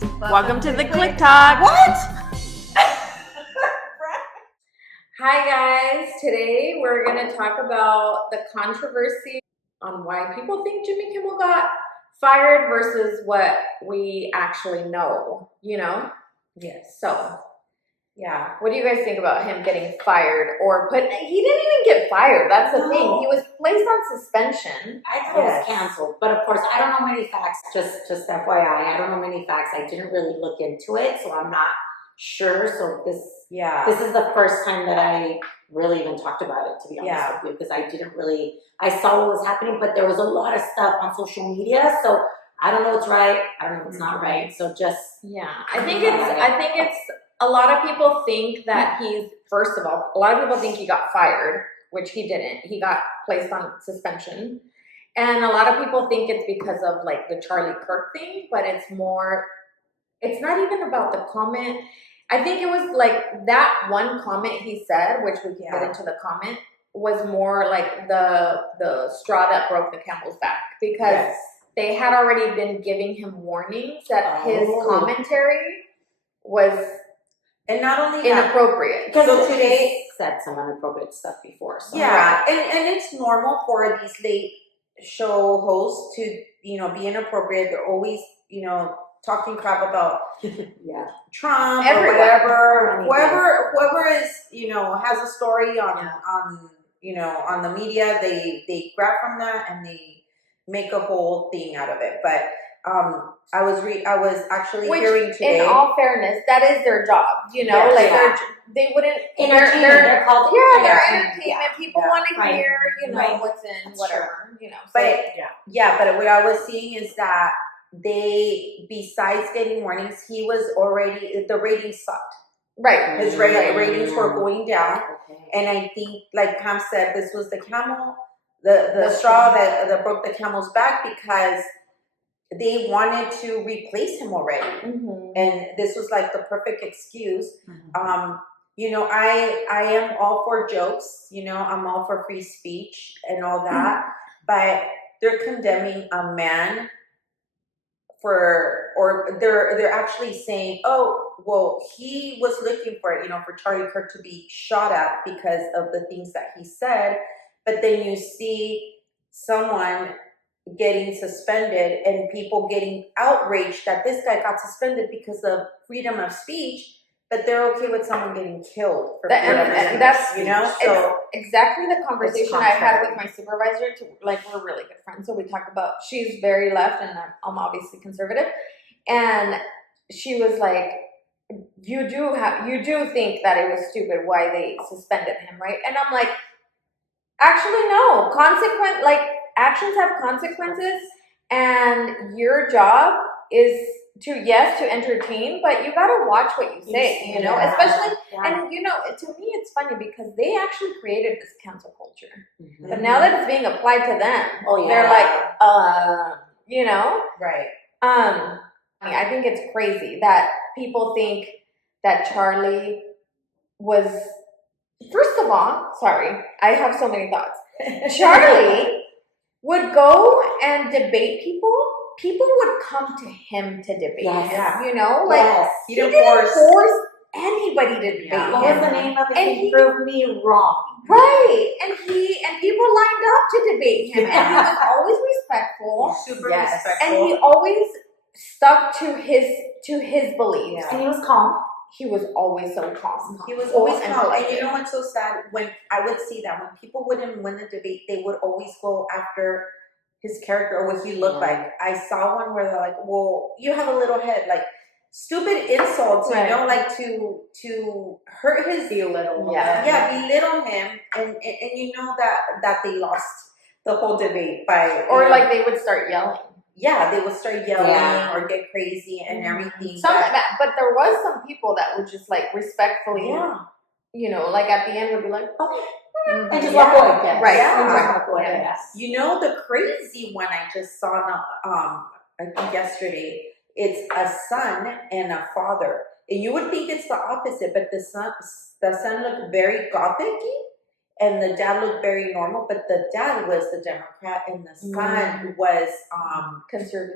Welcome to the Click Talk. What? Hi guys, today we're going to talk about the controversy on why people think Jimmy Kimmel got fired versus what we actually know, you know? Yes. So, Yeah. what do you guys think about him getting fired or he didn't even get fired, that's the thing. He was placed on suspension. I thought it was canceled, but of course I don't know many facts, just FYI, I don't know many facts. I didn't really look into it, so I'm not sure. So this is the first time that I really even talked about it, to be honest with you, because I saw what was happening, but there was a lot of stuff on social media, so I don't know what's right, I don't know what's not right. So just I think it's a lot of people think that first of all, a lot of people think he got fired, which he didn't. He got placed on suspension. And a lot of people think it's because of like the Charlie Kirk thing, but it's not even about the comment. I think it was like that one comment he said, which we can get into the comment, was more like the straw that broke the camel's back, because they had already been giving him warnings that his commentary was not only inappropriate. Because today said some inappropriate stuff before. So. Yeah, and it's normal for these late show hosts to, be inappropriate. They're always, talking crap about Trump or whatever. Whoever is, has a story on the media, they grab from that and they make a whole thing out of it. But I was actually hearing today. In all fairness, that is their job. They wouldn't. They're called. They're entertainment. People want to hear, what's in whatever. But what I was seeing is that they, besides getting warnings, he was already, the ratings sucked. Right. His ratings were going down, and I think, like Pam said, this was the camel, the straw that broke the camel's back, because they wanted to replace him already, and this was like the perfect excuse. I am all for jokes, I'm all for free speech and all that, but they're condemning a man they're actually saying, oh, well, he was looking for for Charlie Kirk to be shot at because of the things that he said, but then you see someone getting suspended and people getting outraged that this guy got suspended because of freedom of speech, but they're okay with someone getting killed for freedom of speech. That's so it's exactly the conversation I had with my supervisor. We're really good friends, so we talk about. She's very left, and I'm obviously conservative, and she was like, "You do think that it was stupid why they suspended him, right?" And I'm like, "Actually, no. Actions have consequences, and your job is to entertain, but you gotta watch what you say, especially, and to me it's funny because they actually created this cancel culture, but now that it's being applied to them, they're like, right. I think it's crazy that people think that Charlie was, first of all, sorry, I have so many thoughts. Charlie would go and debate people. People would come to him to debate him, He didn't force anybody to debate him. What was the name of it? And he proved me wrong. Right, and people lined up to debate him, and he was always respectful, super respectful, and he always stuck to his beliefs, and he was calm. He was always so calm. He was always calm, and you know what's so sad? When I would see that when people wouldn't win the debate, they would always go after his character or what he looked like. I saw one where they're like, well, you have a little head, like stupid insults, to hurt his belittle him, and that they lost the whole debate by they would start yelling. Yeah, they would start yelling or get crazy and everything. But there was some people that would just respectfully, at the end would be like, okay. And just walk away. Right. Yeah. The crazy one I just saw, I think yesterday, it's a son and a father. And you would think it's the opposite, but the son looked very gothic-y, and the dad looked very normal, but the dad was the Democrat and the son was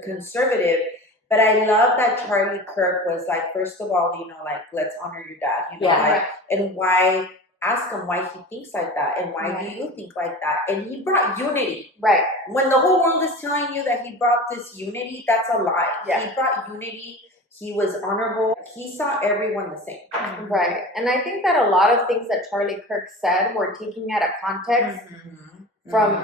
conservative. But I love that Charlie Kirk was like, first of all, like, let's honor your dad, like, and why, ask him why he thinks like that, and why do you think like that? And he brought unity. Right. When the whole world is telling you that he brought this unity, that's a lie. Yeah. He brought unity. He was honorable. He saw everyone the same. Right. And I think that a lot of things that Charlie Kirk said were taking out of context from,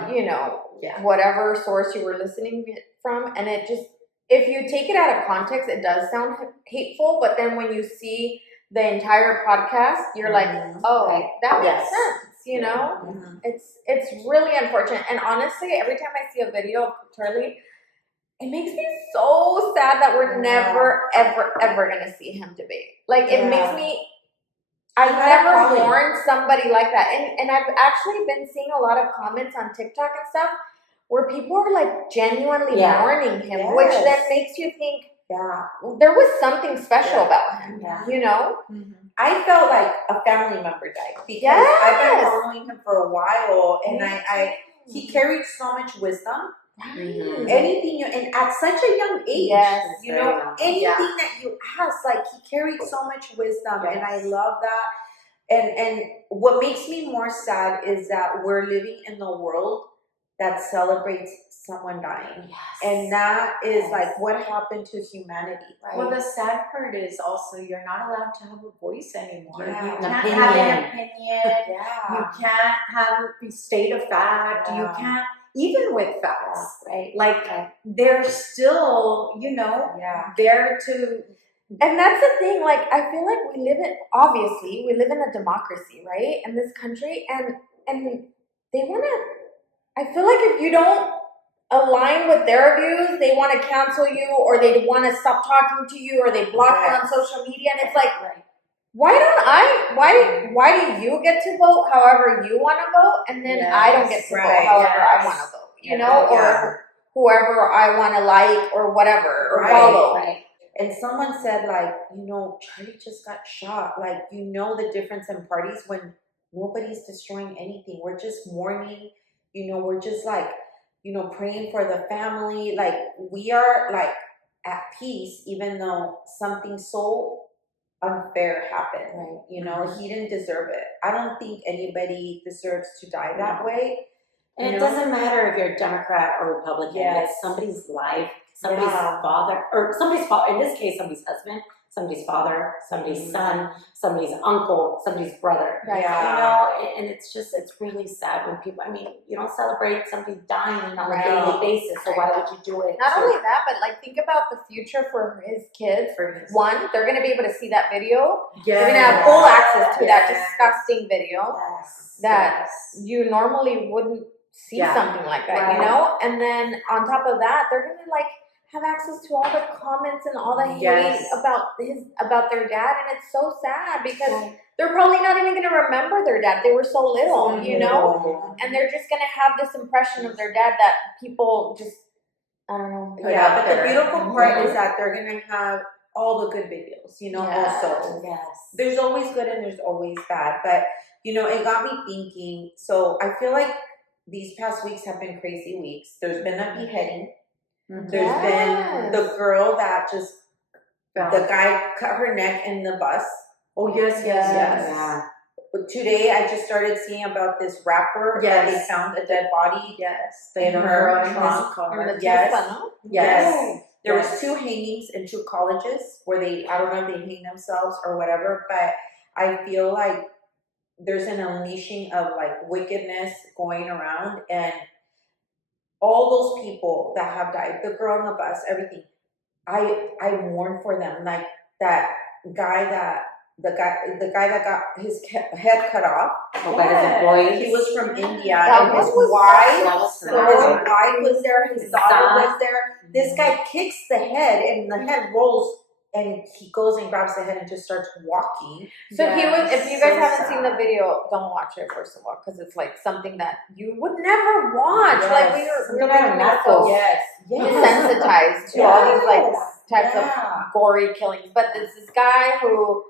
whatever source you were listening from. And it just, if you take it out of context, it does sound hateful. But then when you see the entire podcast, you're like, oh, that makes sense, It's really unfortunate. And honestly, every time I see a video of Charlie, it makes me so sad that we're never, ever, ever going to see him debate. Like, it makes me, I've never mourned somebody like that. And I've actually been seeing a lot of comments on TikTok and stuff where people are, like, genuinely mourning him, which then makes you think, there was something special about him, I felt like a family member died because I've been following him for a while, and he carried so much wisdom. Anything and at such a young age, anything that you ask, like, he carried so much wisdom, and I love that. And what makes me more sad is that we're living in the world that celebrates someone dying, and that is like what happened to humanity. Right? Well, the sad part is also you're not allowed to have a voice anymore. Yeah. You can't have an opinion. You can't have a state of fact. You can't, even with facts, like they're still, there to. And that's the thing, like, I feel like we live in a democracy, right, in this country, and they want to, I feel like if you don't align with their views, they want to cancel you, or they want to stop talking to you, or they block you on social media, and it's like, why do you get to vote however you want to vote, and then I don't get to vote however I want to vote, or whoever I want to like, or whatever, or follow. And someone said, like, Charlie just got shot. Like, the difference in parties when nobody's destroying anything. We're just mourning. We're just like, praying for the family. Like, we are like at peace, even though something so unfair happened. He didn't deserve it. I don't think anybody deserves to die that way. And it doesn't matter if you're a Democrat or Republican. It's somebody's life, somebody's father, or somebody's father. In this case, somebody's husband, somebody's father, somebody's son, somebody's uncle, somebody's brother. And it's really sad when people, you don't celebrate somebody dying on a daily basis, so why would you do it? Not only that, but, like, think about the future for his kids. One, they're going to be able to see that video. They're going to have full access to that disgusting video that you normally wouldn't see something like that, And then on top of that, they're going to, like, have access to all the comments and all the hate about their dad, and it's so sad because they're probably not even going to remember their dad. They were so little, and they're just going to have this impression of their dad that people just, I don't know. But the beautiful part is that they're going to have all the good videos, also. There's always good and there's always bad, but, it got me thinking. So I feel like these past weeks have been crazy weeks. There's been a beheading. There's been the girl that the guy cut her neck in the bus. Oh, yes. But today I just started seeing about this rapper that they found a dead body in her trunk. There was 2 hangings in 2 colleges where I don't know if they hang themselves or whatever, but I feel like there's an unleashing of, like, wickedness going around, and all those people that have died, the girl on the bus, everything, I mourn for them. Like, that guy the guy that got his head cut off. He was from India, and his wife was there, his daughter was there. This guy kicks the head, and the head rolls, and he goes and grabs the head and just starts walking. So he was, if you guys haven't seen the video, don't watch it, first of all, because it's like something that you would never watch. Like, we're so desensitized to all these, like, types of gory killings. But there's this guy who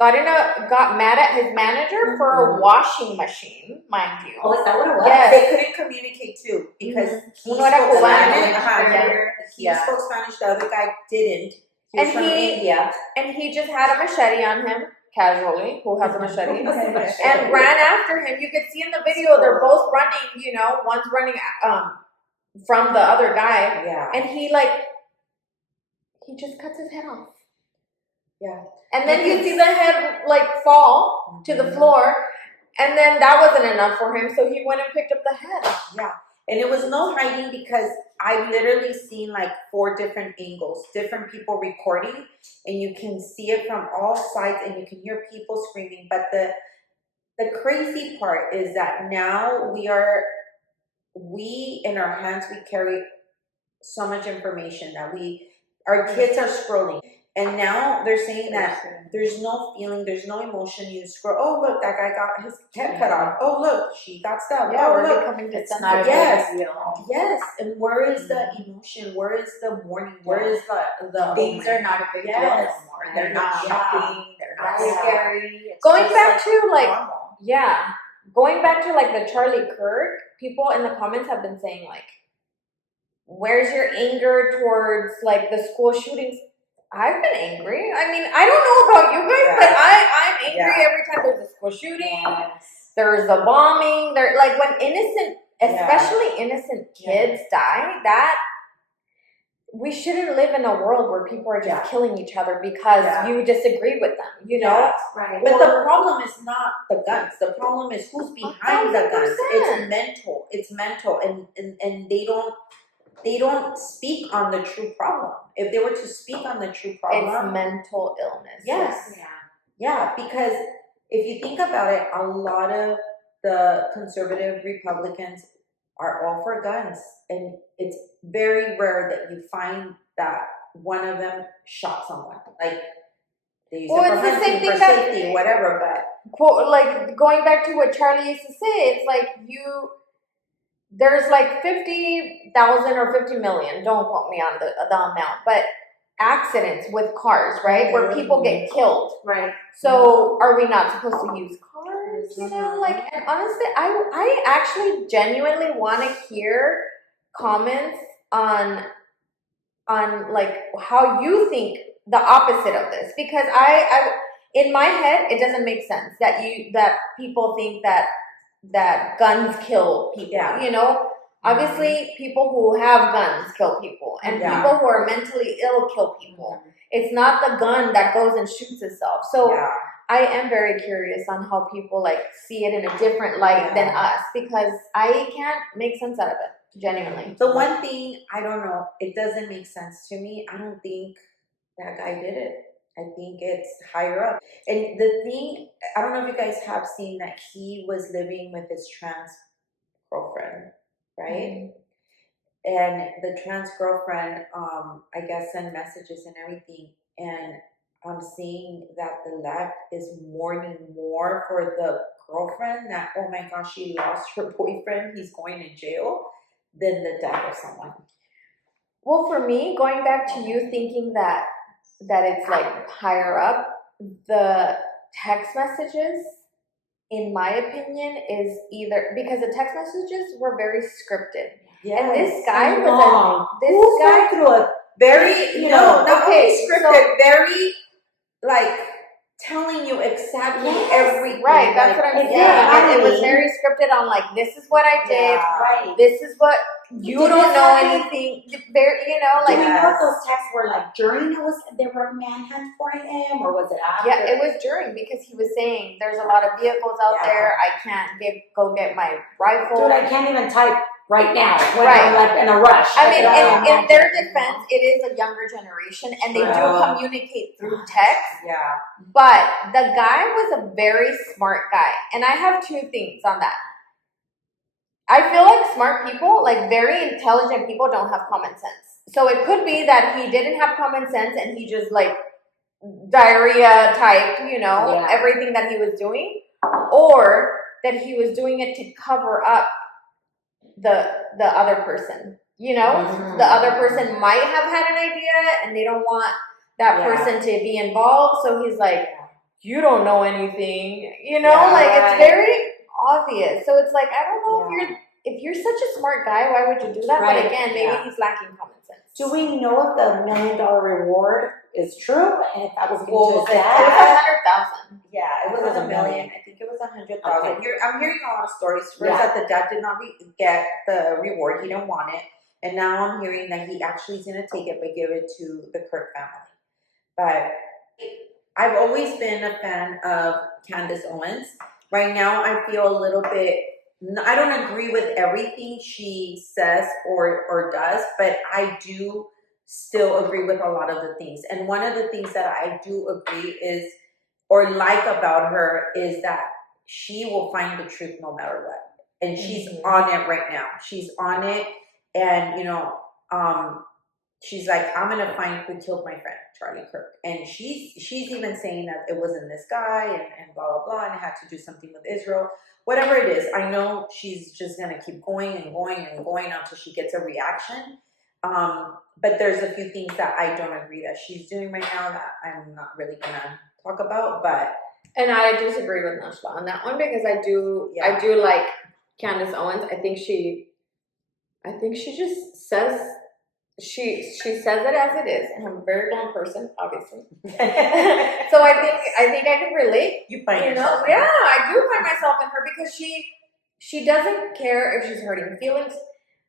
got mad at his manager for a washing machine, mind you. Oh, is that what it was? Yes. They couldn't communicate too because he Uno era spoke cubano, Spanish. He Yeah. spoke Spanish. The other guy didn't. He was And from India. And he just had a machete on him, casually. Who has a machete? Machete. And ran after him. You could see in the video they're both running. One's running from the other guy, Yeah. and he just cuts his head off. Yeah. And then you see the head fall to the floor, and then that wasn't enough for him, so he went and picked up the head. Yeah. And it was no hiding because I've literally seen like 4 different angles, different people recording, and you can see it from all sides and you can hear people screaming. But the crazy part is that now we in our hands, we carry so much information that our kids are scrolling. And now they're saying that there's no feeling, there's no emotion. You scroll, oh look, that guy got his head cut off. Oh look, she got stabbed. Yeah, oh we're look, becoming It's desensitized. not a Yes. big deal. yes. And where is the emotion? Where is the mourning? Where is the Things are not a big deal Yes. anymore. They're not Yeah. shocking. They're not Yeah. scary. It's Going just back to normal. going back to like the Charlie Kirk, people in the comments have been saying like, where's your anger towards like the school shootings? I've been angry. I mean, I don't know about you guys, but I'm angry every time there's a school shooting. Yes. There's a bombing. There, like when especially innocent kids die, that we shouldn't live in a world where people are just killing each other because you disagree with them. Yeah. Right. But the problem is not the guns. The problem is who's behind the guns. 100%. It's mental, and they don't speak on the true problem. If they were to speak on the true problem, It's mental illness. yes, Yeah. yeah. Because if you think about it, a lot of the conservative Republicans are all for guns, and it's very rare that you find that one of them shot someone. Like they use it for It's the same hunting, thing for that safety, whatever. But quote, like going back to what Charlie used to say, it's like there's like 50,000 or 50 million, don't quote me on the amount, but accidents with cars, right? Where people get killed. Right. So are we not supposed to use cars? Like, and honestly, I actually genuinely want to hear comments on like how you think the opposite of this, because I in my head it doesn't make sense that people think that guns kill people. Obviously people who have guns kill people, and people who are mentally ill kill people. It's not the gun that goes and shoots itself. So I am very curious on how people like see it in a different light than us, because I can't make sense out of it, genuinely. the one thing, I don't know, it doesn't make sense to me. I don't think that guy did it. I think it's higher up. And the thing, I don't know if you guys have seen that he was living with his trans girlfriend, right? And the trans girlfriend, I guess, sent messages and everything. And I'm seeing that the left is mourning more for the girlfriend, that, oh my gosh, she lost her boyfriend, he's going to jail, than the death of someone. Well, for me, going back to you thinking that it's like higher up, the text messages, in my opinion, is either because the text messages were very scripted. Yes. And this guy through a very, not only scripted, very like telling you exactly everything. Right, that's what I'm saying. It was very scripted on like, this is what I did. Right. This is what you don't know anything. Very, like. Do we know if those texts were like during they were manhunt for him, or was it after? Yeah, it was during, because he was saying there's a lot of vehicles out there. I can't go get my rifle. Dude, I can't even type right now. When Right. I'm like in a rush. I mean, in their defense, it is a younger generation, and they do communicate through text. Yeah. But the guy was a very smart guy, and I have 2 things on that. I feel like smart people, like very intelligent people, don't have common sense. So it could be that he didn't have common sense, and he just like diarrhea type, everything that he was doing, or that he was doing it to cover up the other person. The other person might have had an idea, and they don't want that person to be involved. So he's like, you don't know anything, you know, Yeah, like right. it's very obvious. So it's like, I don't know if you're such a smart guy, why would you do that? Right, But again, maybe yeah. he's lacking common sense. Do we know if the $1 million reward is true? And if that was given Well, to his the It was dad? 100,000. Yeah, it It wasn't was a $1 million. million. I think it was 100,000. Okay. I'm hearing a lot of stories. First, Yeah. that the dad did not get the reward; he didn't want it, and now I'm hearing that he actually is going to take it but give it to the Kirk family. But I've always been a fan of Candace Owens. Right now, I feel a little bit. I don't agree with everything she says or does, but I do still agree with a lot of the things. And one of the things that I do agree is, or like about her, is that she will find the truth no matter what. And she's on it right now. She's on it, and she's like, I'm gonna find who killed my friend Charlie Kirk, and she's even saying that it wasn't this guy and blah blah blah, and it had to do something with Israel. Whatever it is, I know she's just gonna keep going and going and going until she gets a reaction. But there's a few things that I don't agree that she's doing right now that I'm not really gonna talk about. But And I disagree with Nashla on that one because I do like Candace Owens. I think she just says she says it as it is, and I'm a very blunt person, obviously. So I think I can relate. you find You know, yourself, yeah, I do find myself in her because she doesn't care if she's hurting feelings.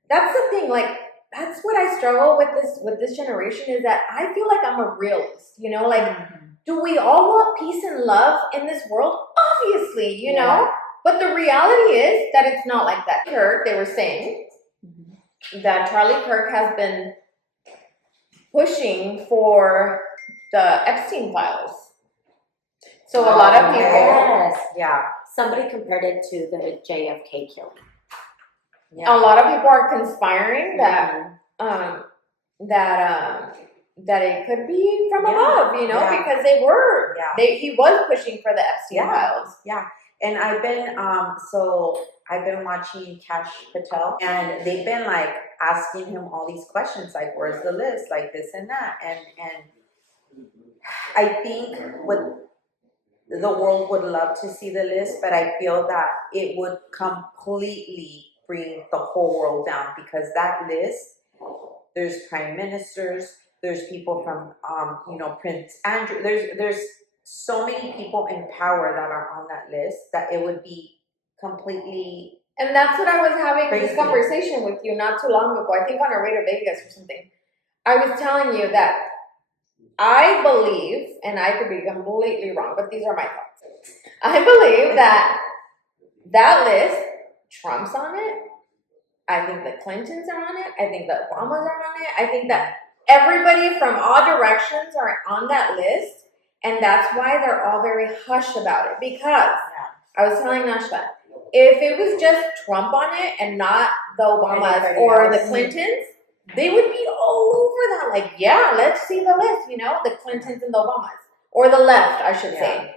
That's the thing. Like that's what I struggle with this generation is that I feel like I'm a realist. You know, like do we all want peace and love in this world? Obviously, you know. But the reality is that it's not like that. Kirk, they were saying that Charlie Kirk has been pushing for the Epstein files. So a lot of people, Yes. yeah. Somebody compared it to the JFK killing. a lot of people are conspiring that that it could be from above, you know, because he was pushing for the Epstein files. Yeah. And I've been watching Cash Patel, and they've been like asking him all these questions, like where's the list, like this and that, and I think the world would love to see the list, but I feel that it would completely bring the whole world down because that list, there's prime ministers, there's people from Prince Andrew, there's so many people in power that are on that list that it would be completely. And that's what I was having crazy. This conversation with you not too long ago. I think on our way to Vegas or something. I was telling you that I believe, and I could be completely wrong, but these are my thoughts. I believe that list, Trump's on it. I think the Clintons are on it. I think the Obamas are on it. I think that everybody from all directions are on that list. And that's why they're all very hushed about it. Because I was telling Nashla, if it was just Trump on it and not the Obamas or the Clintons, they would be all over that. Like, yeah, let's see the list, you know, the Clintons and the Obamas. Or the left, I should say.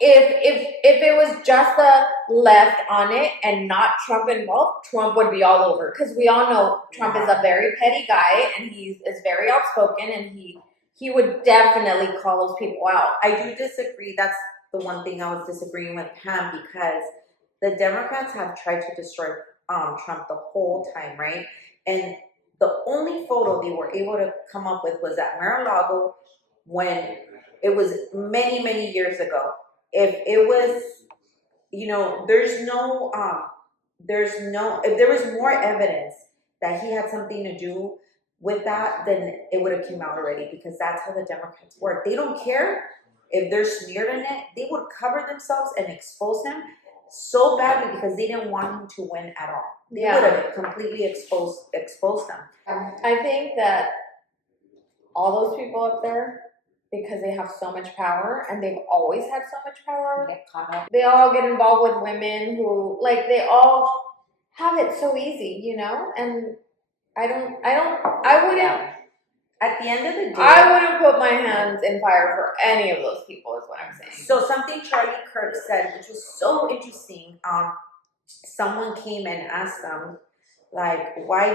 If it was just the left on it and not Trump involved, Trump would be all over. Because we all know Trump is a very petty guy and he is very outspoken and he would definitely call those people out. I do disagree. That's the one thing I was disagreeing with Pam because the Democrats have tried to destroy Trump the whole time, right? And the only photo they were able to come up with was at Mar-a-Lago when it was many, many years ago. If it was, if there was more evidence that he had something to do with that, then it would have come out already because that's how the Democrats work. They don't care if they're smeared in it. They would cover themselves and expose him so badly because they didn't want him to win at all. They would have completely exposed them. I think that all those people up there, because they have so much power and they've always had so much power, they all get involved with women who, like, they all have it so easy, you know? And I wouldn't. At the end of the day, I wouldn't put my hands in fire for any of those people, is what I'm saying. So something Charlie Kirk said, which was so interesting, someone came and asked them, like, why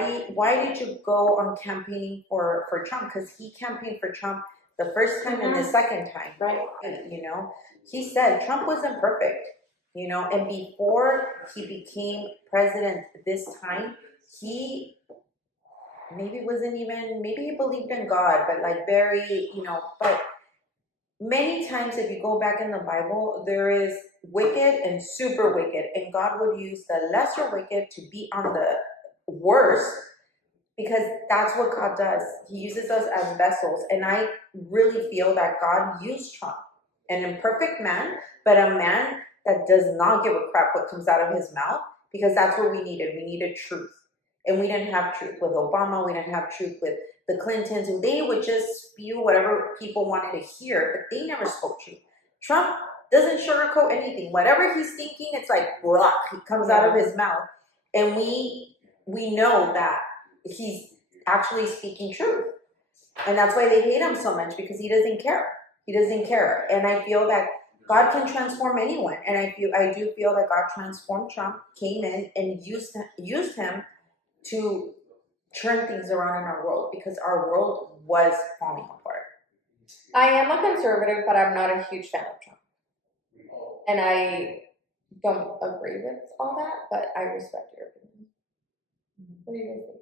did you go on campaigning for Trump? Because he campaigned for Trump the first time and the second time. Right. You know, he said Trump wasn't perfect, you know, and before he became president this time, he maybe he believed in God, but like very, you know, but many times if you go back in the Bible, there is wicked and super wicked, and God would use the lesser wicked to be on the worst, because that's what God does. He uses us as vessels, and I really feel that God used Trump, an imperfect man, but a man that does not give a crap what comes out of his mouth, because that's what we needed. We needed truth. And we didn't have truth with Obama. We didn't have truth with the Clintons. They would just spew whatever people wanted to hear, but they never spoke truth. Trump doesn't sugarcoat anything. Whatever he's thinking, it's like, blah, it comes out of his mouth. And we know that he's actually speaking truth. And that's why they hate him so much, because he doesn't care. He doesn't care. And I feel that God can transform anyone. And I do feel that God transformed Trump, came in and used him to turn things around in our world, because our world was falling apart. I am a conservative, but I'm not a huge fan of Trump. And I don't agree with all that, but I respect your opinion. What do you guys think?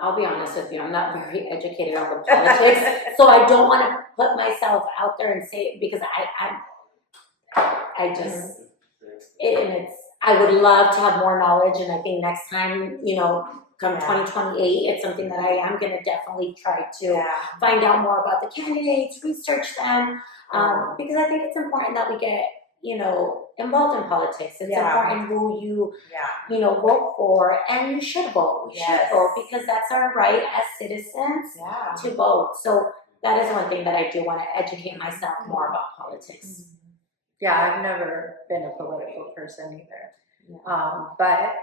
I'll be honest with you, I'm not very educated on the politics, so I don't want to put myself out there and say it, because I just, I would love to have more knowledge, and I think next time, you know, come 2028, it's something that I am going to definitely try to find out more about the candidates, research them, because I think it's important that we get, you know, involved in politics. It's important who you, you know, vote for, and you should vote. We should vote, because that's our right as citizens to vote. So that is one thing that I do want to educate myself more about politics. Yeah, I've never been a political person either. But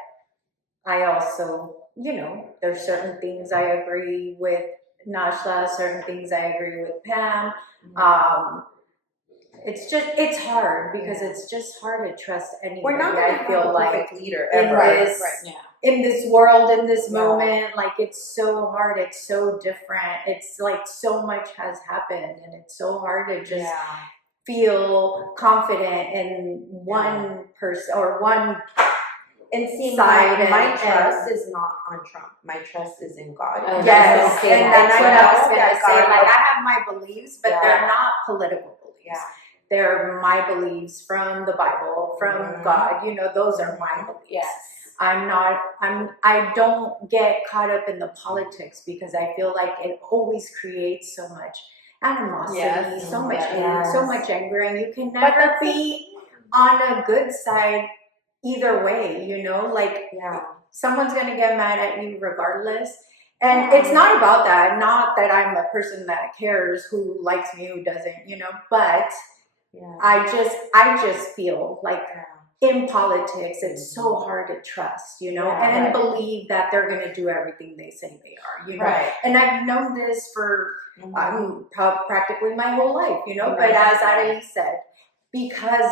I also, you know, there's certain things I agree with Najla, certain things I agree with Pam. It's hard, because it's just hard to trust anybody. We're not going to have a perfect leader ever. In this world, in this moment, like, it's so hard, it's so different. It's like so much has happened, and it's so hard to just feel confident in one person or one side. My trust is not on Trump. My trust is in God. Yes, and that's what I was going to say. God, like, I have my beliefs, but they're not political beliefs. They're my beliefs from the Bible, from God. You know, those are my beliefs. I don't get caught up in the politics, because I feel like it always creates so much animosity, so much anger, and you can never be on a good side either way, you know, like someone's gonna get mad at you regardless. And it's not about that, not that I'm a person that cares who likes me, who doesn't, you know, but I just feel like in politics, it's so hard to trust, you know, and believe that they're going to do everything they say they are, you know. And I've known this for practically my whole life, you know, but as Adeli said, because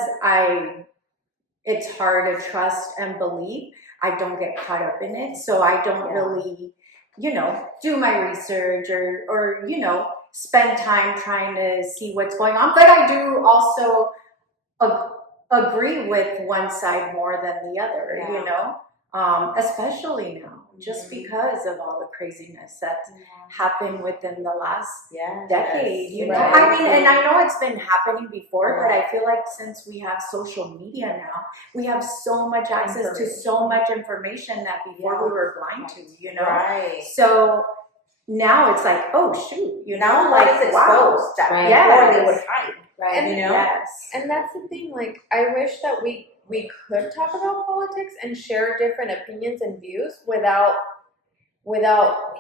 it's hard to trust and believe, I don't get caught up in it. So I don't really, you know, do my research or, you know, spend time trying to see what's going on. But I do also agree with one side more than the other, you know, especially now, just because of all the craziness that's happened within the last decade, you know. I mean, and I know it's been happening before, but I feel like since we have social media now, we have so much access to so much information that before we were blind to, you know. So now it's like, oh shoot, you know, now like it's exposed that before they would hide. And, you know? And that's the thing, like, I wish that we could talk about politics and share different opinions and views without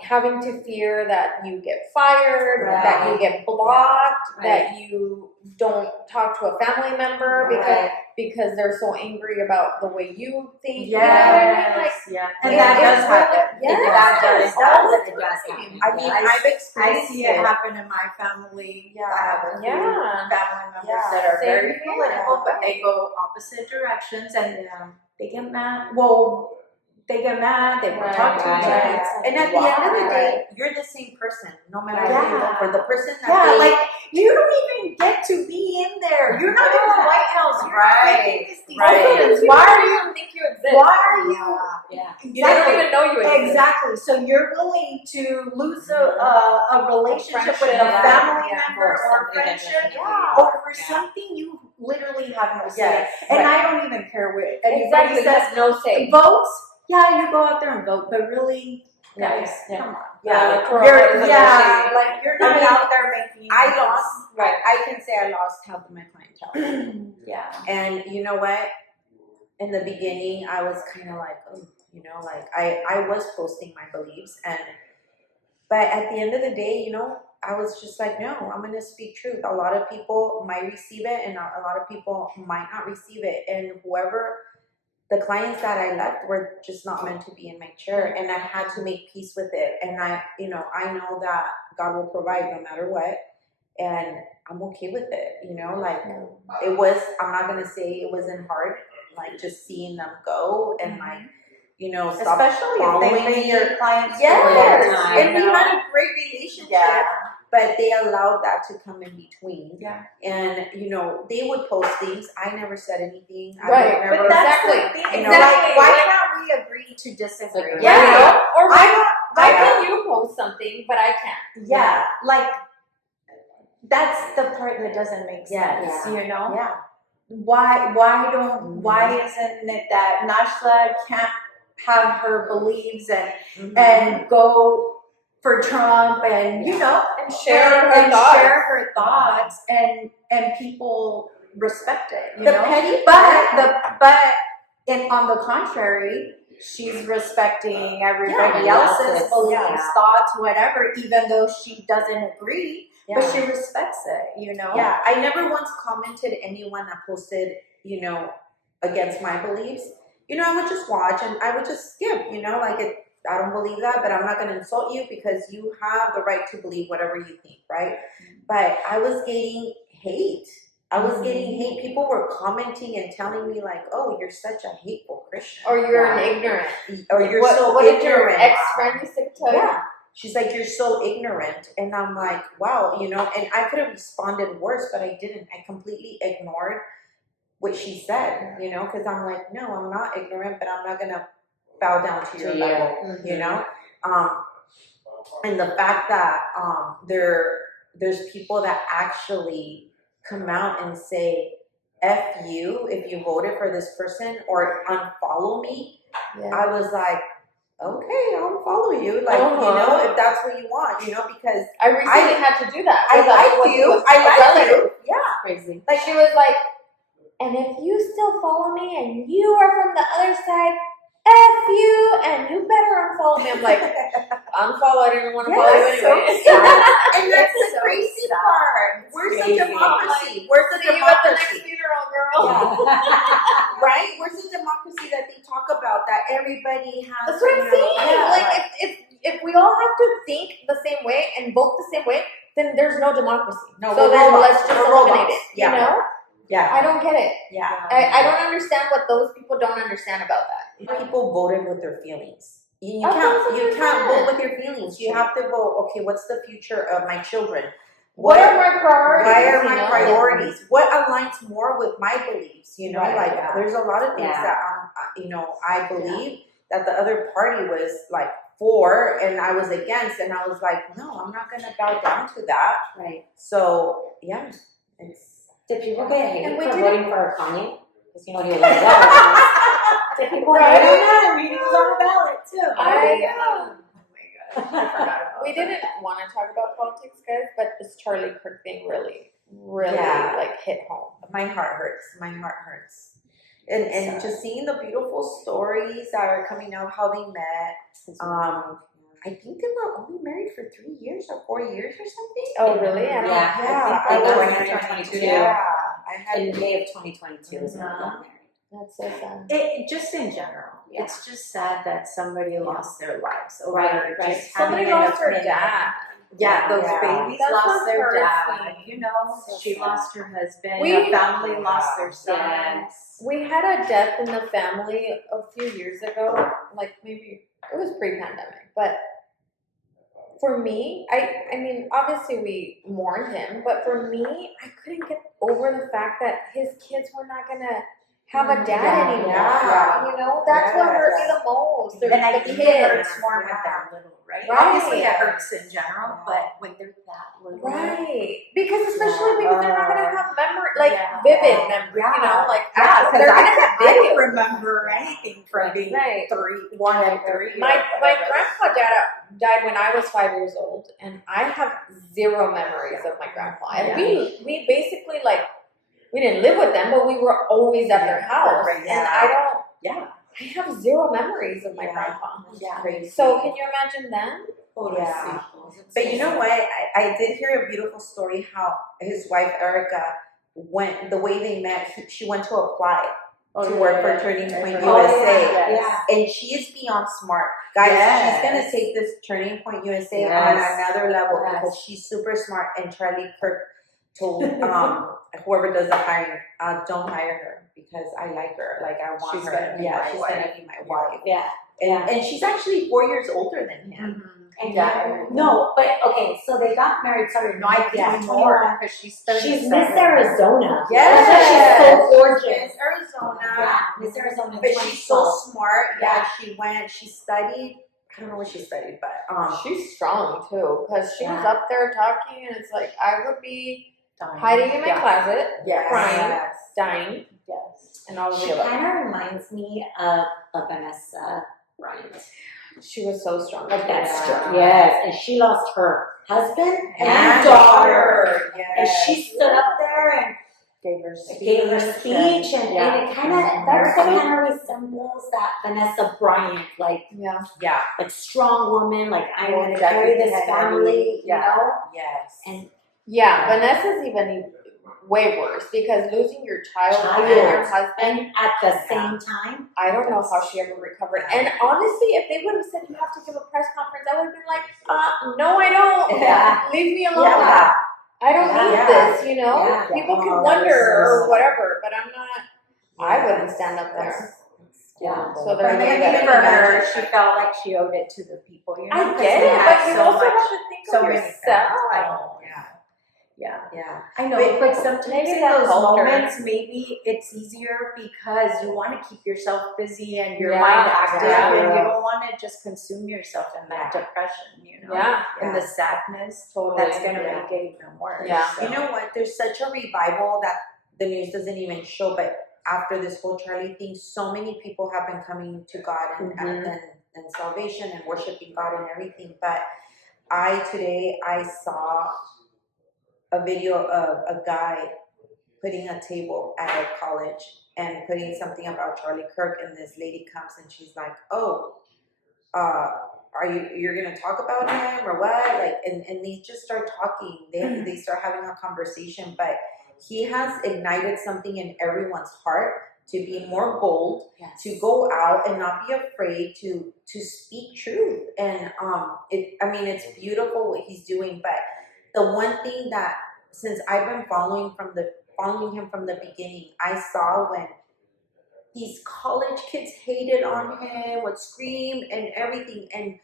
having to fear that you get fired, that you get blocked, that you don't talk to a family member because they're so angry about the way you think. You know what I mean? Like, and that does happen. That does happen. I mean, I've experienced I see it happen in my family. I have a few family members that are very political, but they go opposite directions, and they get mad. Well, they get mad, they won't Right, talk to each right. other. And at the end of the Why? day, you're the same person, no matter Yeah. who you vote for. The person that Yeah, they like you don't even get to be in there. You're not in the White House. You're not making these Right. decisions. People Why don't are you? even think you exist. Why are you? Yeah. They don't even know you exist. Exactly. So you're willing to lose a relationship with a friendship, family yeah. member or Somebody that friendship doesn't know who you are. over Yeah. something you literally have no say. Yes. And Right. I don't even care what anybody Exactly. says. Has no say. Votes, yeah, you go out there and vote, but really, guys, Yeah. come on. Yeah, Like you're not I mean, out there making. I lost. Right. I can say I lost half of my clientele. Yeah. And you know what? In the beginning, I was kind of like, oh, like I was posting my beliefs, but at the end of the day, I was just like, no, I'm gonna speak truth. A lot of people might receive it, and a lot of people might not receive it. And the clients that I left were just not meant to be in my chair, and I had to make peace with it. And I know that God will provide no matter what, and I'm okay with it. Like it was. I'm not gonna say it wasn't hard. Like just seeing them go and like, stop Especially if following they've been me. your clients for a Yes, long time. and we had a great relationship. Yeah. But they allowed that to come in between. Yeah. And, they would post things. I never said anything. I Right, would But never, that's Exactly. the thing. Exactly. Like, why Like- can't we agree to disagree? Agree. Yeah. Or why I can you post something but I can't? Yeah, like that's the part that doesn't make sense. Yes. Yeah. yeah. Why isn't it that Nashla can't have her beliefs and go for Trump and And share her and thoughts. share her thoughts and people respect it. You The know? petty And on the contrary, she's respecting everybody Yeah. else's beliefs, Yeah. thoughts, whatever, even though she doesn't agree, Yeah. but she respects it, Yeah, I never once commented anyone that posted, against my beliefs. I would just watch and I would just skip, I don't believe that, but I'm not going to insult you because you have the right to believe whatever you think, right? But I was getting hate. People were commenting and telling me like, oh, you're such a hateful Christian. Or you're Wow. an ignorant. Or you're what, so what ignorant. did your ex-friend used to tell you? Yeah. She's like, you're so ignorant. And I'm like, wow, and I could have responded worse, but I didn't. I completely ignored what she said, because I'm like, no, I'm not ignorant, but I'm not going to bow down to your level, And the fact that there's people that actually come out and say, F you if you voted for this person or unfollow me, Yeah. I was like, okay, I'll follow you. Like, if that's what you want, because I recently had to do that. I with like you. with I a like relative. you. Yeah. Crazy. Like she was like, and if you still follow me and you are from the other side, F you, and you better unfollow me. I'm like, unfollow, I didn't want to follow you so anyway. sad. And that's the So crazy sad. part. Where's the Crazy. democracy? Where's the See you at the next democracy? funeral, girl. Right? Where's the democracy that they talk about that everybody has? That's what I'm saying. Like, if we all have to think the same way and vote the same way, then there's no democracy. No, so we're then robots. let's just We're eliminate robots. it. Yeah. You know? Yeah. I don't get it. Yeah. I don't understand what those people don't understand about that. People voted with their feelings. You Oh, can't 100%. vote with your feelings. You have to vote, okay, what's the future of my children? What are my priorities? Why are you my know? priorities? What aligns more with my beliefs? Right, yeah. There's a lot of things Yeah. that I believe that the other party was like for and I was against, and I was like, no, I'm not gonna bow down to that. Right. So yeah, Did people get hate And we for didn't- voting for Kanye? Because you know he was on the ballot. Did people hate on that? I mean, he was on the ballot too. We didn't want to talk about politics, guys, but this Charlie Kirk thing really Yeah. like hit home. my heart hurts. My heart hurts. And just seeing the beautiful stories that are coming out, how they met. I think they were only married for 3 years or 4 years or something. Oh, really? I don't Yeah. Yeah, I I think was 2022. Yeah, I had. In May of 2022 is when we got married. That's so sad. It just in general, Yeah. it's just sad that somebody lost their lives over Right. just Somebody having an lost her opinion. dad. Yeah, those Yeah. babies That's lost what their hurts dad. me. You know, So she sad. lost her husband. We- a family lost their son. Yes. We had a death in the family a few years ago, like maybe it was pre-pandemic, but for me, I mean, obviously we mourned him, but for me, I couldn't get over the fact that his kids were not gonna have a dad anymore. yeah. You know, that's what hurt me Yes. the most. And I The think it kids. hurts more when they're little, right? Right. Obviously, it hurts in general, but when they're that little, Right, because especially because they're not gonna have memory, like Yeah. vivid memory, you know, Yeah. like Yeah, actual, because they're gonna have I don't videos. remember anything from being Right. 1 and 3. My or my whatever. grandpa died when I was 5 years old, and I have zero memories of my grandpa. And Yeah. we basically like we didn't live with them, but we were always at their house, Right. and I Yeah. have zero memories of my Yeah. grandpa. Yeah. Crazy. So can you imagine then? Yeah. But you know what? I did hear a beautiful story how his wife Erica went the way they met. She went to apply to work for Turning Point Oh, USA, yeah. and she is beyond smart, guys. Yes. She's gonna take this Turning Point USA Yes. on another level Yes. because she's super smart. And Charlie Kirk told whoever does the hiring, don't hire her because I like her. Like I want She's her. gonna be my she's wife. gonna be my wife. Yeah. And she's actually 4 years older than him. Mhm. And Yeah. no, but okay, so they got married. Sorry, No, I think yeah, more 21. because she's She's 37. Miss Arizona. Yes. That's why she's so gorgeous. Miss Arizona. Yeah, Miss Arizona. But she's so 2012. smart. Yeah, Yeah. she went. She studied. I don't know what she studied, but She's strong too, because she was Yeah. up there talking, and it's like I would be Dying. hiding in my Yeah. closet, yes, crying, dying, Yes. and all of She the above. kind of reminds me of Vanessa Bryant. She was so strong. Like that Yeah. strong. Yes, and she lost her husband and and daughter. Yes. And she stood up there and Gave her gave her speech, and it kind of that's what kind of resembles that Vanessa Bryant, like Yeah. strong woman, like I'm Well, gonna Jackie carry this Kennedy, family, you yeah. know. Yes. And Yeah, Vanessa's even way worse because losing your child and your husband. and at the same time, I don't know how she ever recovered. And honestly, if they would have said you have to give a press conference, I would have been like, no, I don't. Yeah. Leave me alone. Yeah. I don't need Yeah. this, you know? Yeah. People can Oh, wonder that was so or whatever, but I'm not, I wouldn't stand up there. That's yeah. So But they're maybe better. for her, she felt like she owed it to the people. You know, I 'cause get we it, had but you so also much- have to think so of many yourself. things. I know. Yeah. Yeah. I know, But- but sometimes Maybe in that those helped her. moments, maybe it's easier because you want to keep yourself busy and your Yeah, mind active, yeah. and you don't want to just consume yourself in that Yeah. depression, you know, Yeah, and the sadness. totally. That's gonna Yeah. make it even worse. Yeah. So. You know what? There's such a revival that the news doesn't even show, but after this whole Charlie thing, so many people have been coming to God and salvation and worshiping God and everything. But today I saw a video of a guy putting a table at a college and putting something about Charlie Kirk, and this lady comes and she's like, "Oh, you're gonna talk about him or what?" Like, and they just start talking. They start having a conversation, but he has ignited something in everyone's heart to be more bold, to go out and not be afraid to speak truth. And it's beautiful what he's doing. But the one thing that, since I've been following him from the beginning, I saw when these college kids hated on him, would scream and everything, and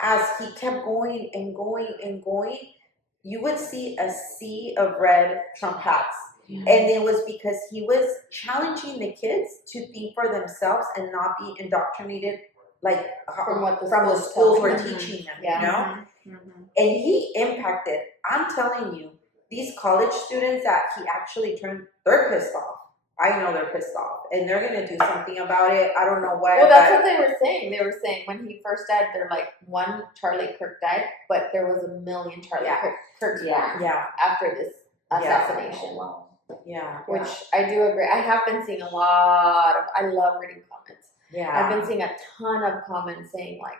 as he kept going and going and going, you would see a sea of red Trump hats. And it was because he was challenging the kids to think for themselves and not be indoctrinated like From what the the schools schools tell were them. teaching them, Yeah. you know? And he impacted, I'm telling you, these college students that he actually they're pissed off. I know they're pissed off. And they're going to do something about it. I don't know what. Well, that's what they were saying. They were saying when he first died, they're like, one Charlie Kirk died, but there was a million Charlie Kirks born after this assassination. Yeah. Which I do agree. I have been seeing a lot of, I love reading comments. Yeah. I've been seeing a ton of comments saying like,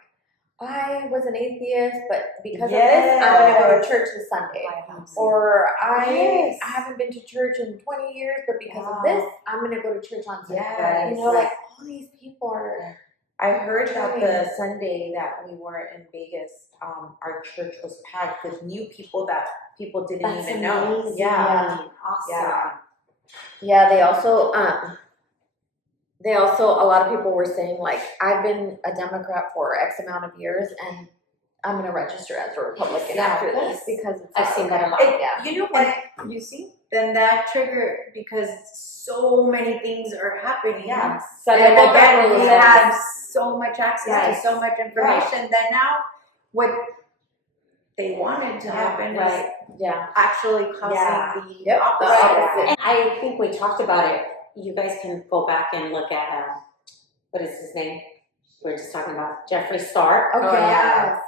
I was an atheist, but because of this, I'm going to go to church this Sunday. Or I haven't been to church in 20 years, but because of this, I'm going to go to church on Sunday. Yes. You know, like all these people are I heard that the Sunday that we were in Vegas, our church was packed with new people that people didn't even know. Amazing. Yeah. Awesome. Yeah, they also, a lot of people were saying, like, I've been a Democrat for X amount of years, and I'm going to register as a Republican after this because it's I've seen that a lot. Yeah. You know what? You see? Then that triggered because so many things are happening. Yeah. And Suddenly, again, we have so much access to so much Right. information that now what they wanted to happen is Right. Yeah. actually causing the Yep. opposite. Right. And I think we talked about it. You guys can go back and look at, what is his name? We were just talking about Jeffree Star. Oh, yeah.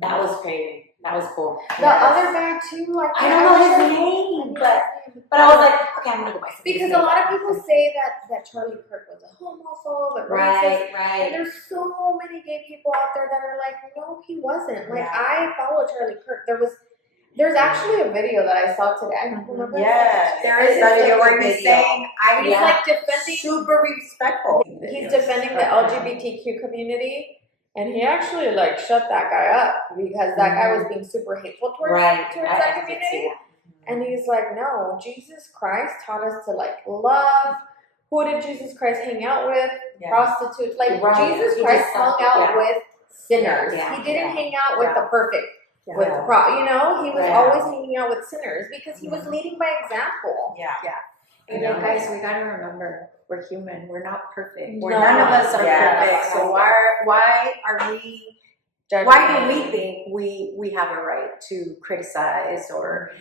That was crazy. That was cool. The other guy, too, like, I don't know his name, but I was like, okay, I'm gonna go buy some. because a lot of people say that Charlie Kirk was a homophobe, a racist. And Right. there's so many gay people out there that are like, no, he wasn't. Like, Yeah. I follow Charlie Kirk. There's actually a video that I saw today. I remember. Yes. There is Such a a video where good he's video. saying, He's Yeah. like defending. Super respectful. He's defending the LGBTQ community, and he actually like shut that guy up because that guy was being super hateful towards that I did community. see that. And he's like, no, Jesus Christ taught us to like love. Who did Jesus Christ hang out with? Yeah. Prostitutes. Like Right. Jesus He Christ just hung said- out yeah. with sinners. Yeah. He didn't Yeah. hang out with Yeah. the perfect. Yeah. With he was Right. always hanging out with sinners because he was leading by example. Yeah. and then guys, we gotta remember, we're human. We're not perfect. No. None of us are Yes. perfect. So why are we? Why do we think we have a right to criticize or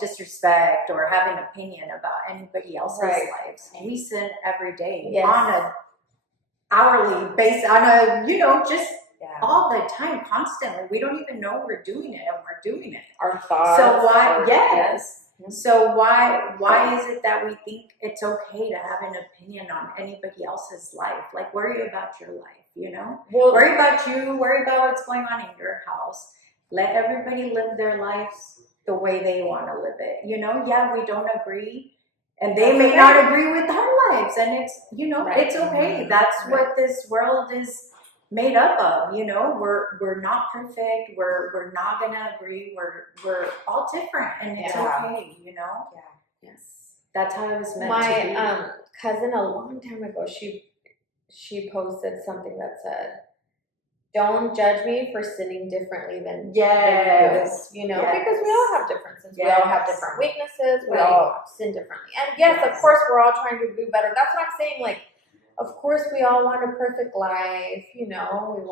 disrespect or have an opinion about anybody else's Right. lives? We sin every day Yes. on a hourly basis, on a just Yeah. all the time, constantly. We don't even know we're doing it, and we're doing it. Our thoughts. So why? our- Yes. So why is it that we think it's okay to have an opinion on anybody else's life? Like, worry about your life, Well, Worry about you, worry about what's going on in your house. Let everybody live their lives the way they want to live it. Yeah, we don't agree. And they may not agree with our lives. And it's, Right. it's okay. That's what this world is made up of. We're not perfect. We're not gonna agree. We're all different, and it's Yeah. okay. Yes. That's how it was meant to my be. cousin a long time ago, she posted something that said, "Don't judge me for sinning differently than Yes. you know, Yes. because we all have differences. We all have Yes. different weaknesses. We Right. all sin differently, and yes, of Yes. course, we're all trying to do better. That's what I'm saying. Like, of course, we all want a perfect life. We want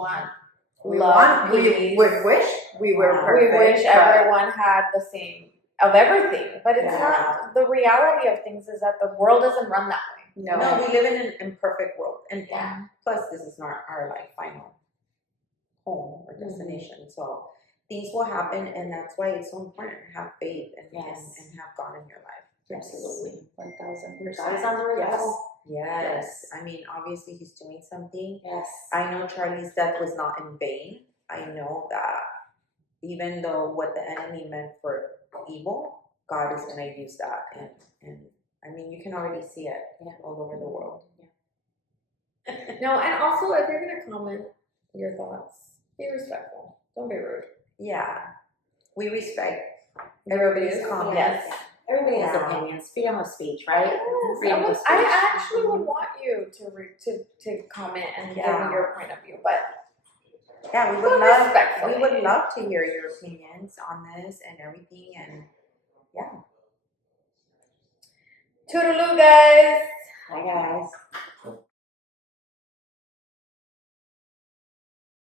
love. We peace. would wish we were Yeah. perfect. We wish but- everyone had the same of everything, but it's Yeah. not. The reality of things is that the world doesn't run that way. No. No, we live in an imperfect world, and Yeah. plus, this is not our final home or destination. So things will happen, and that's why it's so important to have faith and Yes. and have God in your life. Absolutely. 1000%. God is unreal. Yes. I mean, obviously, He's doing something. Yes. I know Charlie's death was not in vain. I know that even though what the enemy meant for evil, God is going to use that, and I mean, you can already see it all over the world. No, and also if you're gonna comment your thoughts, be respectful. Don't be rude. Yeah, we respect everybody's comments. Yes. Everybody has Yeah. opinions. Freedom of speech, right? Yes, Freedom of speech. I actually would want you to comment and give Yeah. me your point of view, but Yeah, we But would love respectfully. we would love to hear your opinions on this and everything, and toodaloo, guys. Hi, guys.